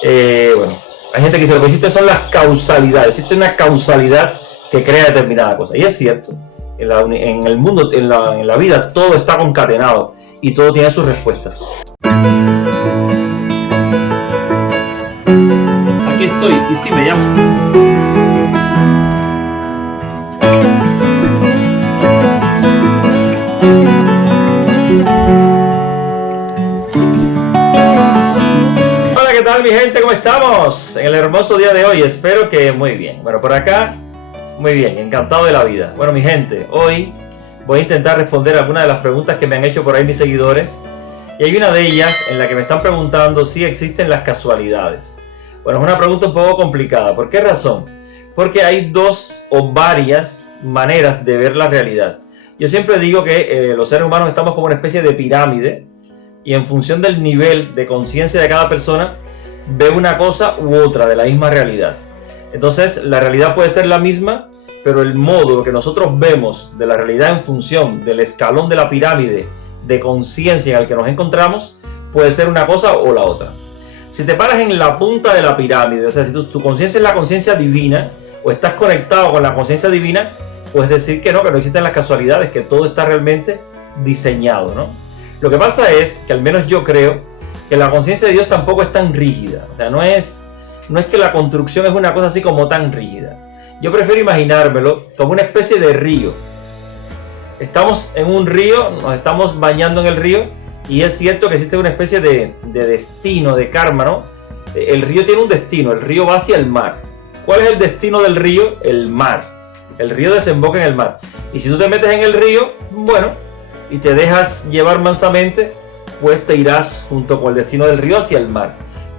Bueno, hay gente que dice lo que existe son las causalidades. Existe una causalidad que crea determinada cosa. Y es cierto, en el mundo, en la vida, todo está concatenado y todo tiene sus respuestas. Aquí estoy, y sí me llamo. ¿Qué tal, mi gente? ¿Cómo estamos? En el hermoso día de hoy, espero que muy bien. Bueno, por acá, muy bien, encantado de la vida. Bueno, mi gente, hoy voy a intentar responder algunas de las preguntas que me han hecho por ahí mis seguidores. Y hay una de ellas en la que me están preguntando si existen las casualidades. Bueno, es una pregunta un poco complicada. ¿Por qué razón? Porque hay dos o varias maneras de ver la realidad. Yo siempre digo que los seres humanos estamos como una especie de pirámide, y en función del nivel de conciencia de cada persona, ve una cosa u otra de la misma realidad. Entonces, la realidad puede ser la misma, pero el modo que nosotros vemos de la realidad en función del escalón de la pirámide de conciencia en el que nos encontramos, puede ser una cosa o la otra. Si te paras en la punta de la pirámide, o sea, si tu conciencia es la conciencia divina, o estás conectado con la conciencia divina, puedes decir que no existen las casualidades, que todo está realmente diseñado, ¿no? Lo que pasa es que al menos yo creo que la conciencia de Dios tampoco es tan rígida. O sea, no es que la construcción es una cosa así como tan rígida. Yo prefiero imaginármelo como una especie de río. Estamos en un río, nos estamos bañando en el río, y es cierto que existe una especie de destino, de karma, ¿no? El río tiene un destino, el río va hacia el mar. ¿Cuál es el destino del río? El mar. El río desemboca en el mar. Y si tú te metes en el río, bueno, y te dejas llevar mansamente, pues te irás junto con el destino del río hacia el mar.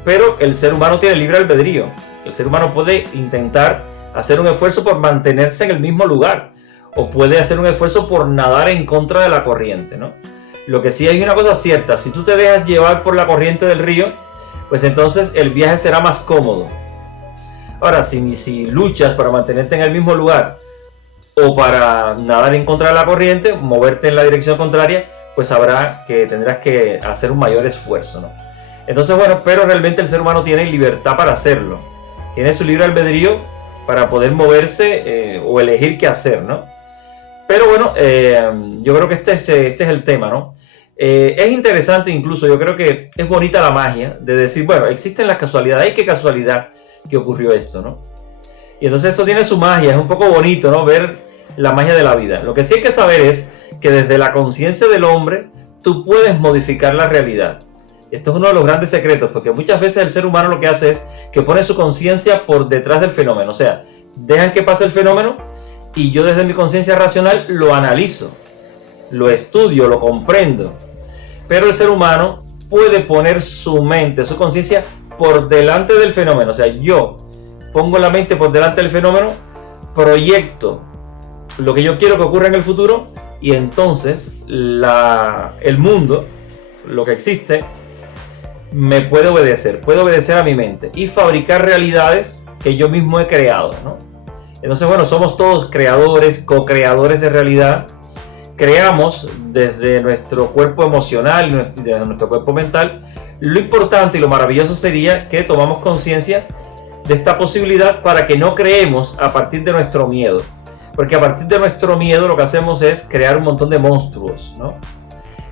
Pero el ser humano tiene libre albedrío. El ser humano puede intentar hacer un esfuerzo por mantenerse en el mismo lugar, o puede hacer un esfuerzo por nadar en contra de la corriente, ¿no? Lo que sí hay una cosa cierta: si tú te dejas llevar por la corriente del río, pues entonces el viaje será más cómodo. Ahora, si luchas para mantenerte en el mismo lugar, o para nadar en contra de la corriente, moverte en la dirección contraria, pues sabrá que tendrás que hacer un mayor esfuerzo, ¿no? Entonces, bueno, pero realmente el ser humano tiene libertad para hacerlo. Tiene su libre albedrío para poder moverse o elegir qué hacer, ¿no? Pero bueno, yo creo que este es el tema, ¿no? Es interesante, incluso yo creo que es bonita la magia de decir, bueno, existen las casualidades. ¡Ay, qué casualidad que ocurrió esto!, ¿no? Y entonces eso tiene su magia, es un poco bonito, ¿no? Ver la magia de la vida. Lo que sí hay que saber es que desde la conciencia del hombre tú puedes modificar la realidad. Esto es uno de los grandes secretos, porque muchas veces el ser humano lo que hace es que pone su conciencia por detrás del fenómeno. O sea, dejan que pase el fenómeno y yo desde mi conciencia racional lo analizo, lo estudio, lo comprendo. Pero el ser humano puede poner su mente, su conciencia por delante del fenómeno. O sea, yo pongo la mente por delante del fenómeno, proyecto lo que yo quiero que ocurra en el futuro, y entonces el mundo, lo que existe, me puede obedecer a mi mente y fabricar realidades que yo mismo he creado, ¿no? Entonces, bueno, somos todos creadores, co-creadores de realidad. Creamos desde nuestro cuerpo emocional y desde nuestro cuerpo mental. Lo importante y lo maravilloso sería que tomamos conciencia de esta posibilidad para que no creemos a partir de nuestro miedo. Porque a partir de nuestro miedo lo que hacemos es crear un montón de monstruos, ¿no?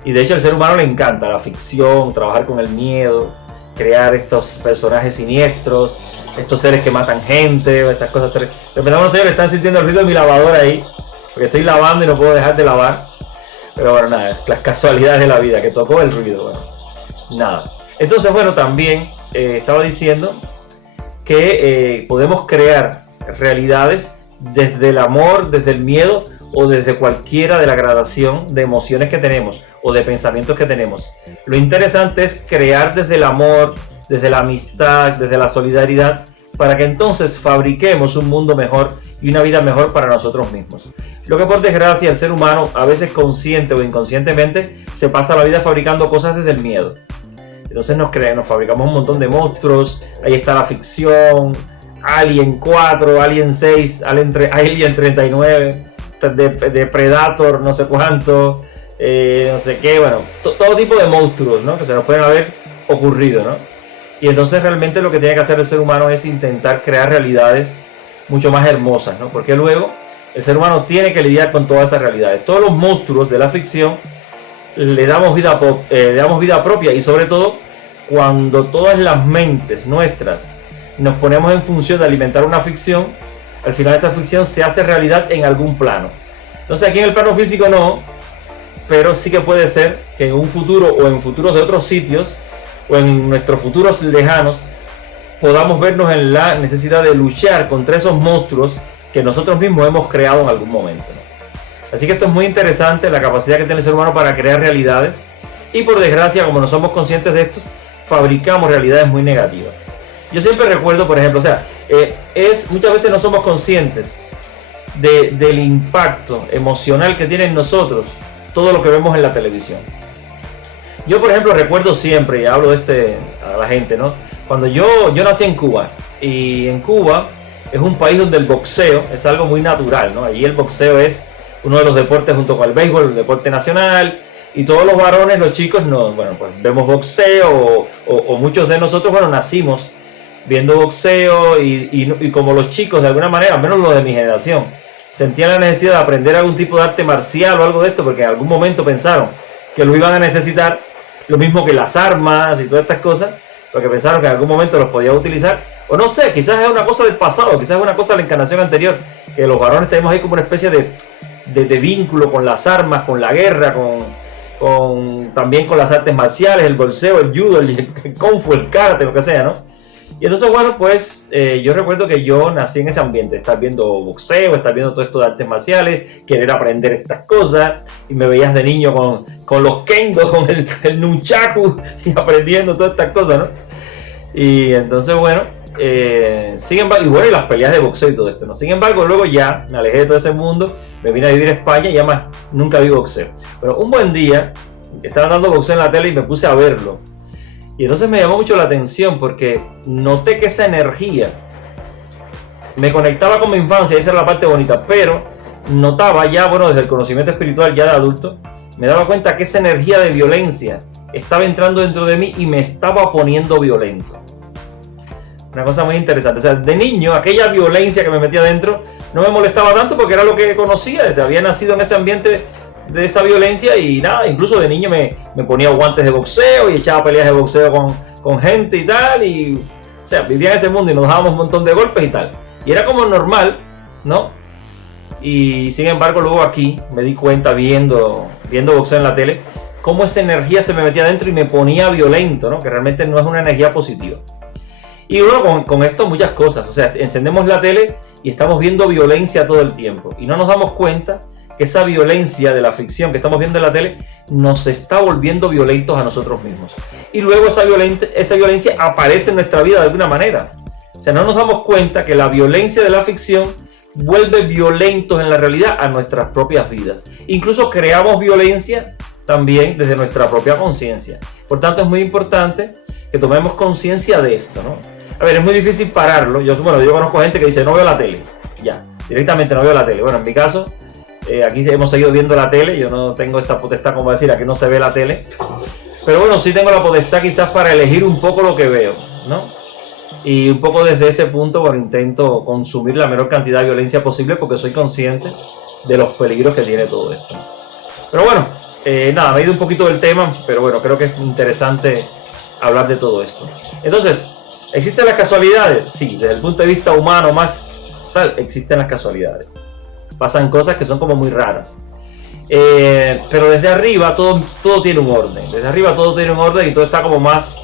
Y de hecho al ser humano le encanta la ficción, trabajar con el miedo, crear estos personajes siniestros, estos seres que matan gente, o estas cosas. Perdón, señores, están sintiendo el ruido de mi lavadora ahí, porque estoy lavando y no puedo dejar de lavar. Pero bueno, nada, las casualidades de la vida, que tocó el ruido, bueno, nada. Entonces, bueno, también estaba diciendo que podemos crear realidades desde el amor, desde el miedo o desde cualquiera de la gradación de emociones que tenemos o de pensamientos que tenemos. Lo interesante es crear desde el amor, desde la amistad, desde la solidaridad, para que entonces fabriquemos un mundo mejor y una vida mejor para nosotros mismos. Lo que por desgracia el ser humano, a veces consciente o inconscientemente, se pasa la vida fabricando cosas desde el miedo. Entonces nos fabricamos un montón de monstruos. Ahí está la ficción, Alien 4, Alien 6, Alien 39, de Predator, no sé cuánto, no sé qué, bueno, todo tipo de monstruos, ¿no?, que se nos pueden haber ocurrido, ¿no? Y entonces realmente lo que tiene que hacer el ser humano es intentar crear realidades mucho más hermosas, ¿no? Porque luego el ser humano tiene que lidiar con todas esas realidades. Todos los monstruos de la ficción le damos vida propia, y sobre todo cuando todas las mentes nuestras nos ponemos en función de alimentar una ficción, al final esa ficción se hace realidad en algún plano. Entonces aquí en el plano físico no, pero sí que puede ser que en un futuro o en futuros de otros sitios o en nuestros futuros lejanos podamos vernos en la necesidad de luchar contra esos monstruos que nosotros mismos hemos creado en algún momento, ¿no? Así que esto es muy interesante, la capacidad que tiene el ser humano para crear realidades, y por desgracia, como no somos conscientes de esto, fabricamos realidades muy negativas. Yo siempre recuerdo, por ejemplo, muchas veces no somos conscientes del impacto emocional que tiene en nosotros todo lo que vemos en la televisión. Yo, por ejemplo, recuerdo siempre, y hablo a la gente, ¿no? Cuando yo nací en Cuba, y en Cuba es un país donde el boxeo es algo muy natural, ¿no? Allí el boxeo es uno de los deportes junto con el béisbol, el deporte nacional, y todos los varones, los chicos, pues vemos boxeo, o muchos de nosotros, nacimos viendo boxeo, y como los chicos, de alguna manera, al menos los de mi generación, sentían la necesidad de aprender algún tipo de arte marcial o algo de esto, porque en algún momento pensaron que lo iban a necesitar, lo mismo que las armas y todas estas cosas, porque pensaron que en algún momento los podían utilizar, o no sé, quizás es una cosa del pasado, quizás es una cosa de la encarnación anterior, que los varones tenemos ahí como una especie de vínculo con las armas, con la guerra, también con las artes marciales, el boxeo, el judo, el kung fu, el karate, lo que sea, ¿no? Y entonces, pues yo recuerdo que yo nací en ese ambiente, estar viendo boxeo, estar viendo todo esto de artes marciales, querer aprender estas cosas, y me veías de niño con los kendo, con el nunchaku, y aprendiendo todas estas cosas, ¿no? Y entonces, sin embargo, y las peleas de boxeo y todo esto, ¿no? Sin embargo, luego ya me alejé de todo ese mundo, me vine a vivir a España y ya más nunca vi boxeo. Pero un buen día, estaban dando boxeo en la tele y me puse a verlo. Y entonces me llamó mucho la atención porque noté que esa energía me conectaba con mi infancia, esa era la parte bonita, pero notaba ya, desde el conocimiento espiritual ya de adulto, me daba cuenta que esa energía de violencia estaba entrando dentro de mí y me estaba poniendo violento. Una cosa muy interesante, de niño aquella violencia que me metía dentro no me molestaba tanto porque era lo que conocía, había nacido en ese ambiente de esa violencia, y nada, incluso de niño me ponía guantes de boxeo y echaba peleas de boxeo con gente y tal, y vivía en ese mundo y nos dábamos un montón de golpes y tal, y era como normal, ¿no? Y sin embargo luego aquí me di cuenta viendo boxeo en la tele cómo esa energía se me metía dentro y me ponía violento, ¿no? Que realmente no es una energía positiva. Y con esto muchas cosas, encendemos la tele y estamos viendo violencia todo el tiempo y no nos damos cuenta que esa violencia de la ficción que estamos viendo en la tele nos está volviendo violentos a nosotros mismos. Y luego esa violencia aparece en nuestra vida de alguna manera. No nos damos cuenta que la violencia de la ficción vuelve violentos en la realidad a nuestras propias vidas. Incluso creamos violencia también desde nuestra propia conciencia. Por tanto, es muy importante que tomemos conciencia de esto, ¿no? A ver, es muy difícil pararlo. Yo conozco gente que dice, no veo la tele. Ya, directamente no veo la tele. En mi caso, aquí hemos seguido viendo la tele. Yo no tengo esa potestad como decir, aquí no se ve la tele. Pero sí tengo la potestad quizás para elegir un poco lo que veo, ¿no? Y un poco desde ese punto, intento consumir la menor cantidad de violencia posible porque soy consciente de los peligros que tiene todo esto. Pero nada, me he ido un poquito del tema, pero creo que es interesante hablar de todo esto. Entonces, ¿existen las casualidades? Sí, desde el punto de vista humano existen las casualidades. Pasan cosas que son como muy raras. Pero desde arriba todo tiene un orden. Desde arriba todo tiene un orden y todo está como más...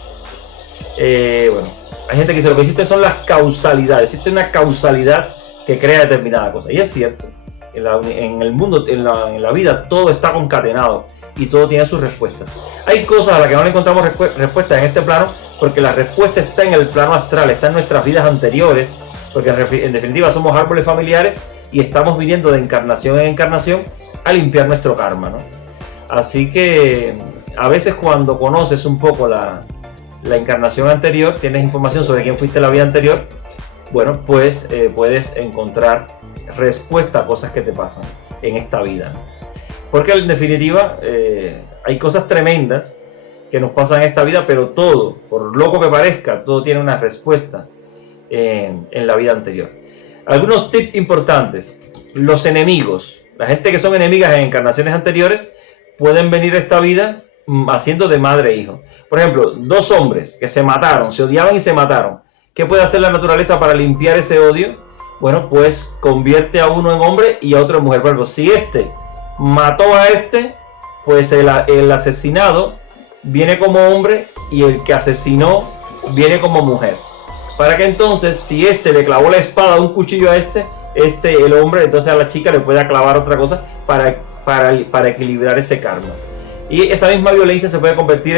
hay gente que dice lo que existe son las causalidades. Existe una causalidad que crea determinada cosa. Y es cierto. En el mundo, en la vida, todo está concatenado y todo tiene sus respuestas. Hay cosas a las que no le encontramos respuestas en este plano porque la respuesta está en el plano astral, está en nuestras vidas anteriores, porque en definitiva somos árboles familiares y estamos viniendo de encarnación en encarnación a limpiar nuestro karma, ¿no? Así que a veces cuando conoces un poco la encarnación anterior, tienes información sobre quién fuiste en la vida anterior, pues puedes encontrar respuesta a cosas que te pasan en esta vida, ¿no? Porque en definitiva hay cosas tremendas que nos pasan en esta vida, pero todo, por loco que parezca, todo tiene una respuesta en la vida anterior. Algunos tips importantes. Los enemigos, la gente que son enemigas en encarnaciones anteriores, pueden venir a esta vida haciendo de madre e hijo. Por ejemplo, dos hombres que se mataron, se odiaban y se mataron. ¿Qué puede hacer la naturaleza para limpiar ese odio? Bueno, pues convierte a uno en hombre y a otro en mujer. Por ejemplo, si este mató a este, pues el asesinado viene como hombre y el que asesinó viene como mujer. Para que entonces, si este le clavó la espada, un cuchillo a el hombre, entonces a la chica le pueda clavar otra cosa para equilibrar ese karma. Y esa misma violencia se puede convertir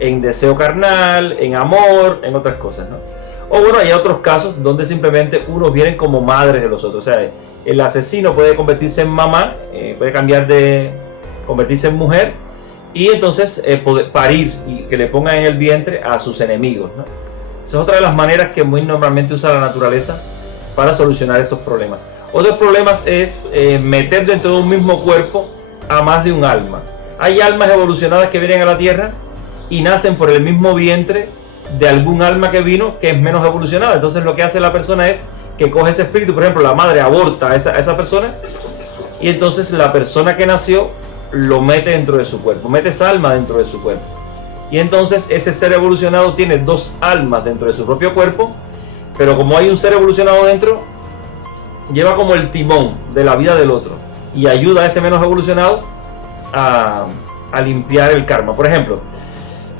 en deseo carnal, en amor, en otras cosas, ¿no? O bueno, hay otros casos donde simplemente unos vienen como madres de los otros. O sea, el asesino puede convertirse en mamá, puede cambiar de convertirse en mujer y entonces poder parir y que le pongan en el vientre a sus enemigos, ¿no? Esa es otra de las maneras que muy normalmente usa la naturaleza para solucionar estos problemas. Otros problemas es meter dentro de un mismo cuerpo a más de un alma. Hay almas evolucionadas que vienen a la Tierra y nacen por el mismo vientre de algún alma que vino que es menos evolucionada. Entonces lo que hace la persona es que coge ese espíritu, por ejemplo, la madre aborta a esa persona y entonces la persona que nació lo mete dentro de su cuerpo, mete esa alma dentro de su cuerpo. Y entonces ese ser evolucionado tiene dos almas dentro de su propio cuerpo, pero como hay un ser evolucionado dentro, lleva como el timón de la vida del otro y ayuda a ese menos evolucionado a limpiar el karma. Por ejemplo,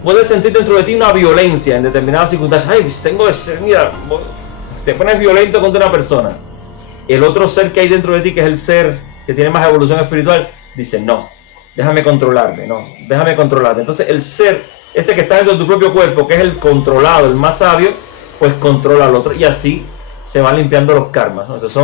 puedes sentir dentro de ti una violencia en determinadas circunstancias. Ay, tengo ese, mira, te pones violento contra una persona. El otro ser que hay dentro de ti, que es el ser que tiene más evolución espiritual, dice, no, déjame controlarme, no, déjame controlarme. Entonces el ser, ese que está dentro de tu propio cuerpo, que es el controlado, el más sabio, pues controla al otro y así se van limpiando los karmas, ¿no? Entonces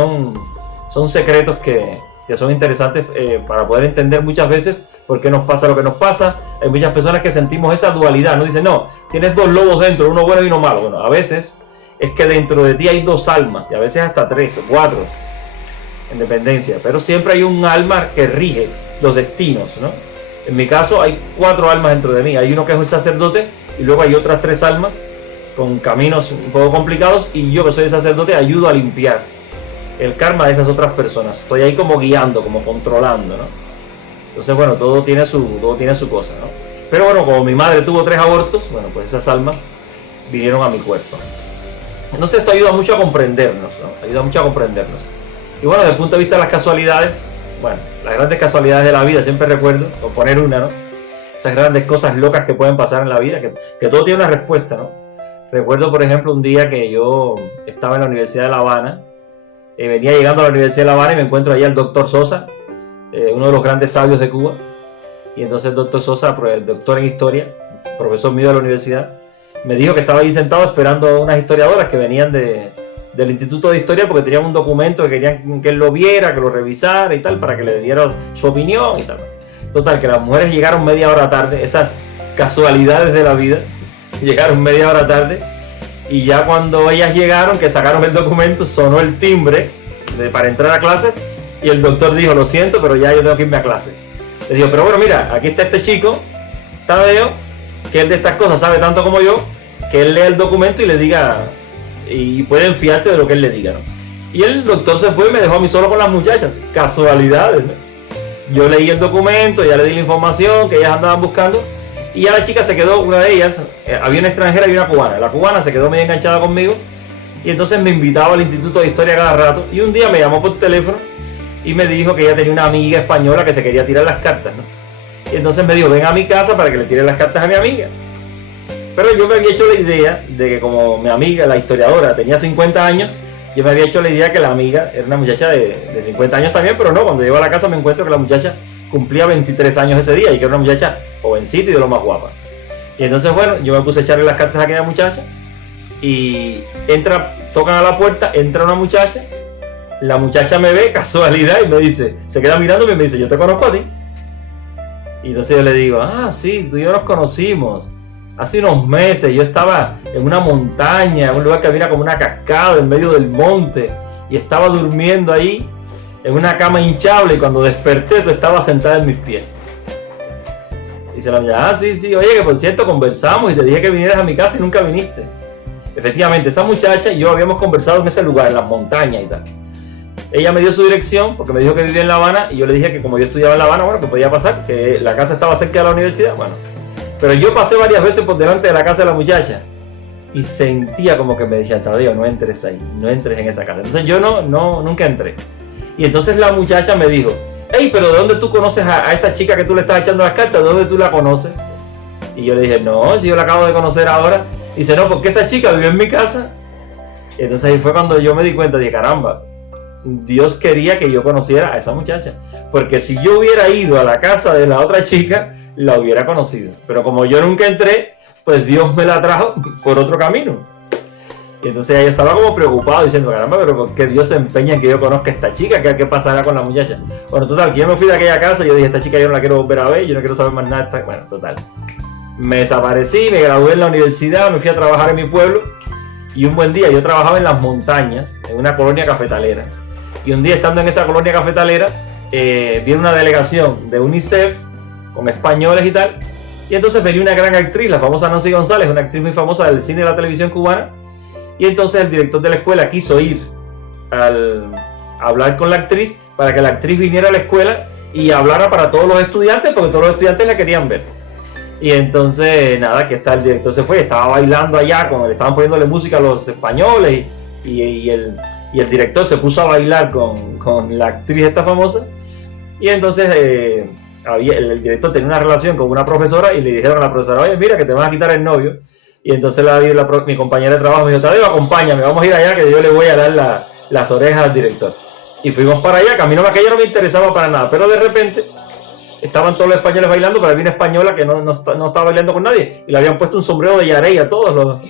son secretos que son interesantes para poder entender muchas veces por qué nos pasa lo que nos pasa. Hay muchas personas que sentimos esa dualidad, no dicen, no, tienes dos lobos dentro, uno bueno y uno malo. Bueno, a veces es que dentro de ti hay dos almas y a veces hasta 3 o 4 en dependencia, pero siempre hay un alma que rige los destinos, ¿no? En mi caso hay 4 almas dentro de mí. Hay uno que es el sacerdote y luego hay otras 3 almas con caminos un poco complicados y yo, que soy el sacerdote, ayudo a limpiar el karma de esas otras personas. Estoy ahí como guiando, como controlando, ¿no? Entonces, bueno, todo tiene su cosa, ¿no? Pero bueno, como mi madre tuvo 3 abortos, bueno, pues esas almas vinieron a mi cuerpo. Entonces esto ayuda mucho a comprendernos, ¿no? Ayuda mucho a comprendernos. Y bueno, desde el punto de vista de las casualidades, bueno, las grandes casualidades de la vida, siempre recuerdo, por poner una, ¿no? Esas grandes cosas locas que pueden pasar en la vida, que todo tiene una respuesta, ¿no? Recuerdo, por ejemplo, un día que yo estaba en la Universidad de La Habana, venía llegando a la Universidad de La Habana y me encuentro allá el doctor Sosa, uno de los grandes sabios de Cuba. Y entonces el doctor Sosa, el doctor en historia, profesor mío de la universidad, me dijo que estaba ahí sentado esperando a unas historiadoras que venían del Instituto de Historia porque tenían un documento que querían que él lo viera, que lo revisara y tal, para que le diera su opinión y tal. Total, que las mujeres llegaron media hora tarde, esas casualidades de la vida, llegaron media hora tarde y ya cuando ellas llegaron, que sacaron el documento, sonó el timbre para entrar a clase y el doctor dijo, lo siento, pero ya yo tengo que irme a clase. Le digo, pero bueno, mira, aquí está este chico, Tadeo, que él de estas cosas sabe tanto como yo, que él lea el documento y le diga, y pueden fiarse de lo que él le diga, ¿no? Y el doctor se fue y me dejó a mí solo con las muchachas. Casualidades, ¿no? Yo leí el documento, ya le di la información que ellas andaban buscando y ya la chica se quedó, una de ellas, había una extranjera y una cubana. La cubana se quedó medio enganchada conmigo y entonces me invitaba al Instituto de Historia cada rato y un día me llamó por teléfono y me dijo que ella tenía una amiga española que se quería tirar las cartas, ¿no? Y entonces me dijo, ven a mi casa para que le tire las cartas a mi amiga. Pero yo me había hecho la idea de que como mi amiga, la historiadora, tenía 50 años, yo me había hecho la idea que la amiga era una muchacha de 50 años también, pero no, cuando llego a la casa me encuentro que la muchacha cumplía 23 años ese día y que era una muchacha jovencita y de lo más guapa. Y entonces, bueno, yo me puse a echarle las cartas a aquella muchacha y tocan a la puerta, entra una muchacha, la muchacha me ve, casualidad, y me dice, se queda mirándome y me dice, yo te conozco a ti. Y entonces yo le digo, ah, sí, tú y yo nos conocimos. Hace unos meses yo estaba en una montaña, en un lugar que había como una cascada en medio del monte y estaba durmiendo ahí en una cama hinchable y cuando desperté tú estabas sentada en mis pies. Y Dice la muchacha, sí, oye, que por cierto conversamos y te dije que vinieras a mi casa y nunca viniste. Efectivamente, esa muchacha y yo habíamos conversado en ese lugar, en las montañas y tal. Ella me dio su dirección porque me dijo que vivía en La Habana y yo le dije que como yo estudiaba en La Habana, bueno, que podía pasar, que la casa estaba cerca de la universidad, bueno. Pero yo pasé varias veces por delante de la casa de la muchacha y sentía como que me decía, Tadeo, no entres ahí, no entres en esa casa. Entonces yo nunca entré. Y entonces la muchacha me dijo, hey, pero ¿de dónde tú conoces a esta chica que tú le estás echando las cartas? ¿De dónde tú la conoces? Y yo le dije, no, si yo la acabo de conocer ahora. Y dice, no, porque esa chica vivió en mi casa. Y entonces ahí fue cuando yo me di cuenta, dije, caramba, Dios quería que yo conociera a esa muchacha. Porque si yo hubiera ido a la casa de la otra chica, la hubiera conocido. Pero como yo nunca entré, pues Dios me la trajo por otro camino. Y entonces ella estaba como preocupado diciendo, caramba, pero ¿por qué Dios se empeña en que yo conozca a esta chica? ¿Qué pasará con la muchacha? Bueno, total, que yo me fui de aquella casa y yo dije, esta chica yo no la quiero volver a ver, yo no quiero saber más nada. Bueno, total. Me desaparecí, me gradué en la universidad, me fui a trabajar en mi pueblo y un buen día yo trabajaba en las montañas, en una colonia cafetalera. Y un día estando en esa colonia cafetalera, viene una delegación de UNICEF con españoles y tal. Y entonces venía una gran actriz, la famosa Nancy González, una actriz muy famosa del cine y la televisión cubana. Y entonces el director de la escuela quiso ir a hablar con la actriz para que la actriz viniera a la escuela y hablara para todos los estudiantes, porque todos los estudiantes la querían ver. Y entonces, nada, que el director se fue, estaba bailando allá, le estaban poniéndole música a los españoles y el director se puso a bailar con la actriz esta famosa. Y entonces el director tenía una relación con una profesora y le dijeron a la profesora, oye, mira que te van a quitar el novio. Y entonces mi compañera de trabajo me dijo, Tadeo, acompáñame, vamos a ir allá que yo le voy a dar las orejas al director. Y fuimos para allá, que a mí aquello no me interesaba para nada, pero de repente estaban todos los españoles bailando, pero había una española que no estaba bailando con nadie y le habían puesto un sombrero de yarey a todos los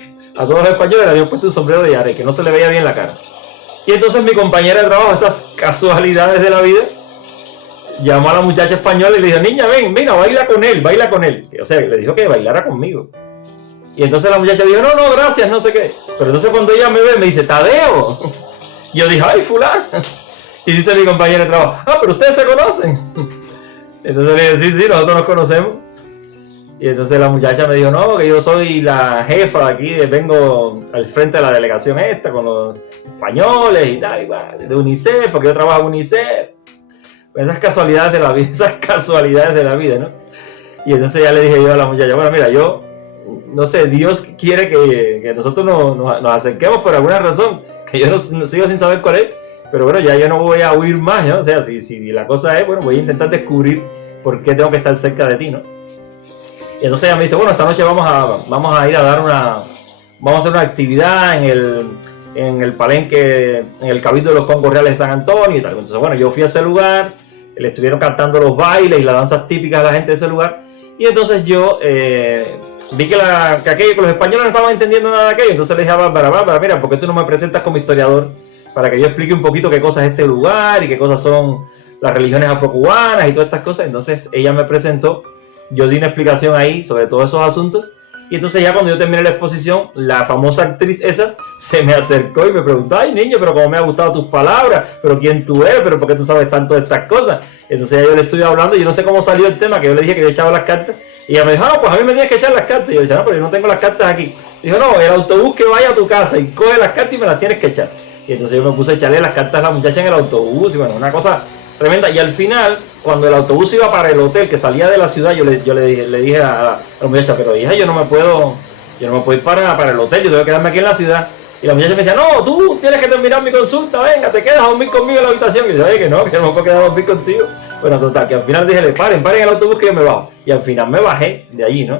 españoles le habían puesto un sombrero de yarey, que no se le veía bien la cara. Y entonces mi compañera de trabajo, esas casualidades de la vida, llamó a la muchacha española y le dijo, niña, ven, mira, baila con él. O sea, le dijo que bailara conmigo. Y entonces la muchacha dijo, no, gracias, no sé qué. Pero entonces cuando ella me ve, me dice, Tadeo. Y yo dije, ay, fulano. Y dice mi compañera de trabajo, pero ustedes se conocen. Entonces le dije, sí, nosotros nos conocemos. Y entonces la muchacha me dijo, no, que yo soy la jefa de aquí, vengo al frente de la delegación esta con los españoles y tal, de UNICEF, porque yo trabajo en UNICEF. Pues esas casualidades de la vida, ¿no? Y entonces ya le dije yo a la muchacha, bueno, mira, yo, no sé, Dios quiere que nosotros nos acerquemos por alguna razón, que yo no sigo sin saber cuál es, pero bueno, ya yo no voy a huir más, ¿no? O sea, si la cosa es, bueno, voy a intentar descubrir por qué tengo que estar cerca de ti, ¿no? Y entonces ella me dice, bueno, esta noche vamos a ir a vamos a hacer una actividad en el palenque, en el Cabildo de los Congos Reales de San Antonio y tal. Entonces, bueno, yo fui a ese lugar, le estuvieron cantando los bailes y las danzas típicas de la gente de ese lugar, y entonces yo vi que los españoles no estaban entendiendo nada de aquello. Entonces le dije a Bárbara, mira, ¿por qué tú no me presentas como historiador para que yo explique un poquito qué cosa es este lugar y qué cosas son las religiones afrocubanas y todas estas cosas? Entonces ella me presentó, yo di una explicación ahí sobre todos esos asuntos, y entonces ya cuando yo terminé la exposición, la famosa actriz esa se me acercó y me preguntó, ay niño, pero cómo me han gustado tus palabras, pero quién tú eres, pero por qué tú sabes tanto de estas cosas. Entonces ya yo le estoy hablando y yo no sé cómo salió el tema, que yo le dije que yo echaba las cartas, y ella me dijo, no, pues a mí me tienes que echar las cartas. Y yo le dije, no, pero yo no tengo las cartas aquí. Dijo, no, el autobús que vaya a tu casa y coge las cartas y me las tienes que echar. Y entonces yo me puse a echarle las cartas a la muchacha en el autobús, y bueno, una cosa tremenda. Y al final, cuando el autobús iba para el hotel que salía de la ciudad, yo le dije a la muchacha, pero hija, yo no me puedo ir para el hotel, yo tengo que quedarme aquí en la ciudad. Y la muchacha me decía, no, tú tienes que terminar mi consulta, venga, te quedas a dormir conmigo en la habitación. Y yo dije, oye, que no me puedo quedar a dormir contigo. Bueno, total, que al final dije, paren el autobús que yo me bajo. Y al final me bajé de allí, ¿no?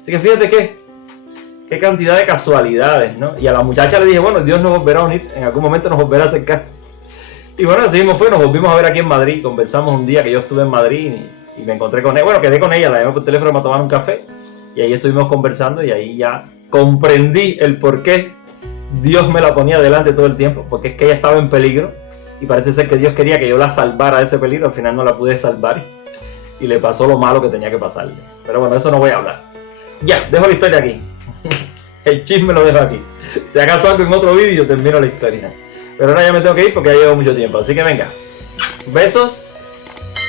Así que fíjate qué cantidad de casualidades, ¿no? Y a la muchacha le dije, bueno, Dios nos volverá a unir, en algún momento nos volverá a acercar. Y bueno, así mismo fue, nos volvimos a ver aquí en Madrid, conversamos un día que yo estuve en Madrid y me encontré con ella, bueno, quedé con ella, la llamé por teléfono para tomar un café, y ahí estuvimos conversando y ahí ya comprendí el por qué Dios me la ponía delante todo el tiempo, porque es que ella estaba en peligro y parece ser que Dios quería que yo la salvara de ese peligro. Al final no la pude salvar y le pasó lo malo que tenía que pasarle, pero bueno, eso no voy a hablar. Ya, dejo la historia aquí. El chisme lo dejo aquí. Si acaso algo en otro vídeo termino la historia, pero ahora ya me tengo que ir porque ya llevo mucho tiempo, así que venga, besos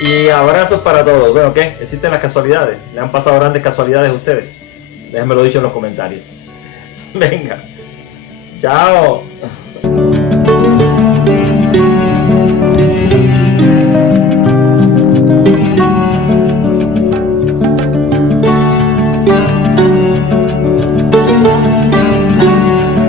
Y abrazos para todos. Bueno, ¿qué? ¿Existen las casualidades? ¿Le han pasado grandes casualidades a ustedes? Déjenmelo dicho en los comentarios. Venga. Chao.